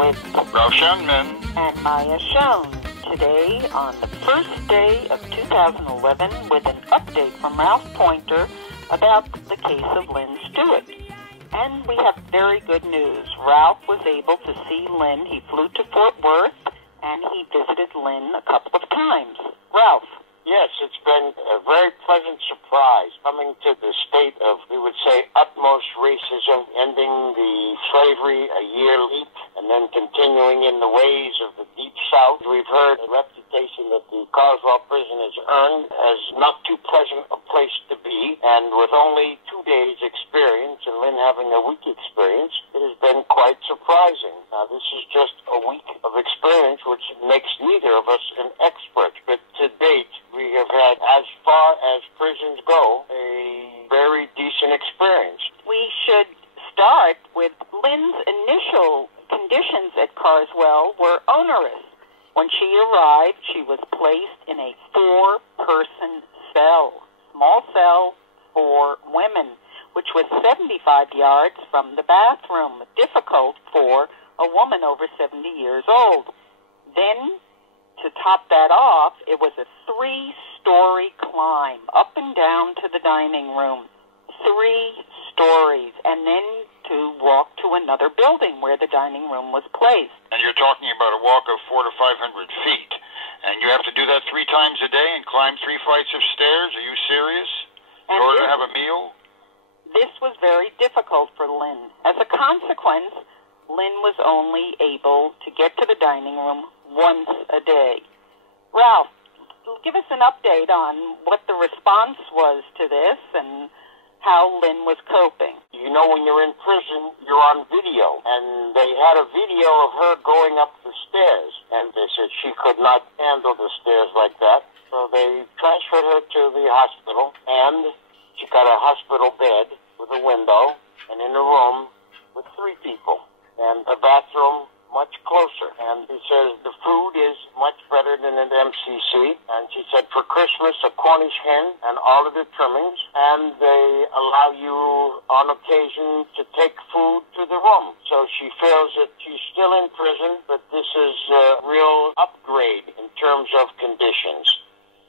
with Schoenman and Mya Shone. Today, on the first day of 2011, with an update from Ralph Poynter about the case of Lynne Stewart. And we have very good news. Ralph was able to see Lynne. He flew to Fort Worth, and he visited Lynne a couple of times. Ralph. Yes, it's been a very pleasant surprise coming to the state of, we would say, utmost racism, ending the slavery a year late, and then continuing in the ways of the Deep South. We've heard a reputation that the Carswell prison has earned as not too pleasant a place to be, and with only 2 days' experience and Lynne having a week experience, it has been quite surprising. Now, this is just a week of experience, which makes neither of us an expert, but to date, we have had, as far as prisons go, a very decent experience. We should start with Lynne's initial conditions at Carswell were onerous. When she arrived, she was placed in a 4-person cell, small cell for women, which was 75 yards from the bathroom, difficult for a woman over 70 years old. Then, to top that off, it was a 3-story climb up and down to the dining room. 3 stories, and then to walk to another building where the dining room was placed. And you're talking about a walk of 400 to 500 feet. And you have to do that 3 times a day and climb 3 flights of stairs? Are you serious? In order to have a meal? This was very difficult for Lynne. As a consequence, Lynne was only able to get to the dining room once a day. Ralph, give us an update on what the response was to this and how Lynne was coping. You know, when you're in prison, you're on video, and they had a video of her going up the stairs, and they said she could not handle the stairs like that, so they transferred her to the hospital, and she got a hospital bed with a window, and in a room with 3 people, and a bathroom much closer. And she says the food is much better than at MCC. And she said for Christmas, a Cornish hen and all of the trimmings. And they allow you on occasion to take food to the room. So she feels that she's still in prison, but this is a real upgrade in terms of conditions.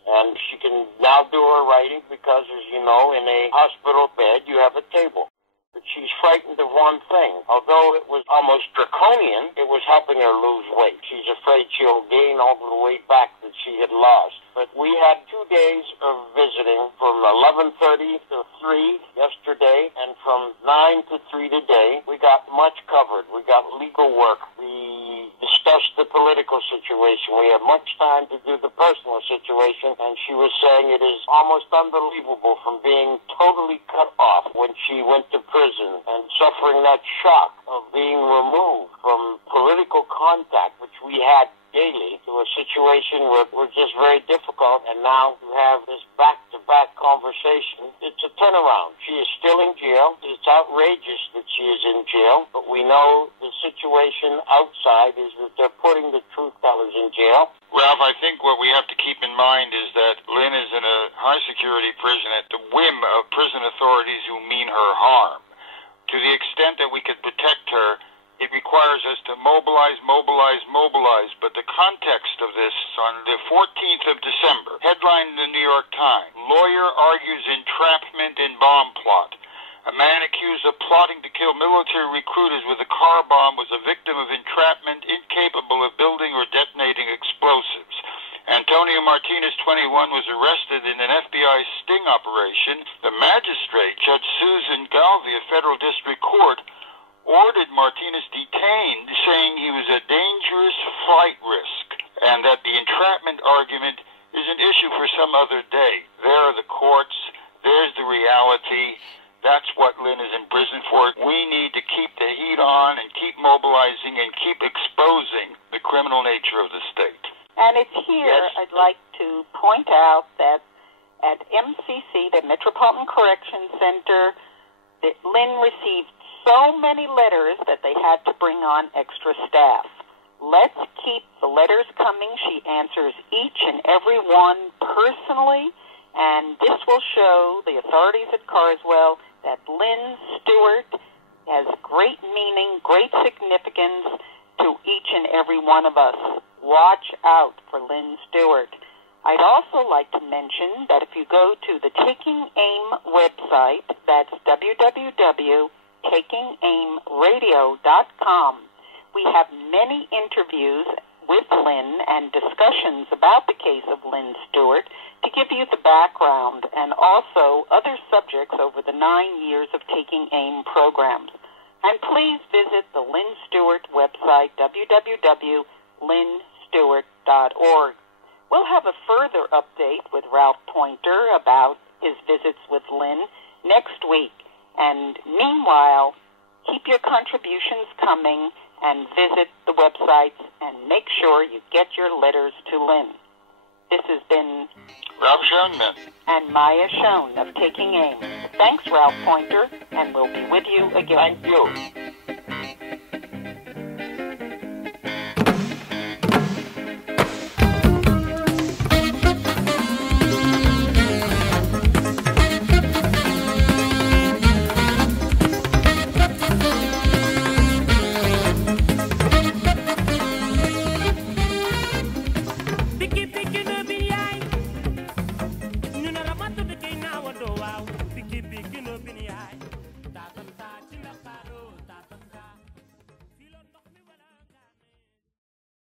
And she can now do her writing because, as you know, in a hospital bed, you have a table. But she's frightened of one thing. Although it was almost draconian, it was helping her lose weight. She's afraid she'll gain all the weight back that she had lost. But we had 2 days of visiting from 11:30 to 3 yesterday, and from 9 to 3 today. We got much covered. We got legal work. We discussed the political situation. We had much time to do the personal situation, and she was saying it is almost unbelievable from being totally cut off when she went to prison and suffering that shock of being removed from political contact, which we had daily, to a situation where we're just very difficult, and now to have this back-to-back conversation, it's a turnaround. She is still in jail. It's outrageous that she is in jail, but we know the situation outside is that they're putting the truth tellers in jail. Ralph, I think what we have to keep in mind is that Lynne is in a high-security prison at the whim of prison authorities who mean her harm. To the extent that we could protect her, it requires us to mobilize, but the context of this, on the 14th of December, headline in the New York Times, lawyer argues entrapment in bomb plot. A man accused of plotting to kill military recruiters with a car bomb was a victim of entrapment, incapable of building or detonating explosives. Antonio Martinez, 21, was arrested in an FBI sting operation. The magistrate, Judge Susan Galvey of Federal District Court, ordered Martinez detained, saying he was a dangerous flight risk, and that the entrapment argument is an issue for some other day. There are the courts, there's the reality. That's what Lynne is in prison for. We need to keep the heat on and keep mobilizing and keep exposing the criminal nature of the state. And it's here, yes, I'd like to point out that at MCC, the Metropolitan Correction Center, that Lynne received so many letters that they had to bring on extra staff. Let's keep the letters coming. She answers each and every one personally, and this will show the authorities at Carswell that Lynne Stewart has great meaning, great significance to each and every one of us. Watch out for Lynne Stewart. I'd also like to mention that if you go to the Taking Aim website, that's www.takingaimradio.com, we have many interviews with Lynne and discussions about the case of Lynne Stewart to give you the background and also other subjects over the 9 years of Taking Aim programs. And please visit the Lynne Stewart website, www.lynnestewart.org. We'll have a further update with Ralph Poynter about his visits with Lynne next week. And meanwhile, keep your contributions coming and visit the websites and make sure you get your letters to Lynne. This has been Ralph Schoenman and Mya Shone of Taking Aim. Thanks, Ralph Poynter, and we'll be with you again. Thank you.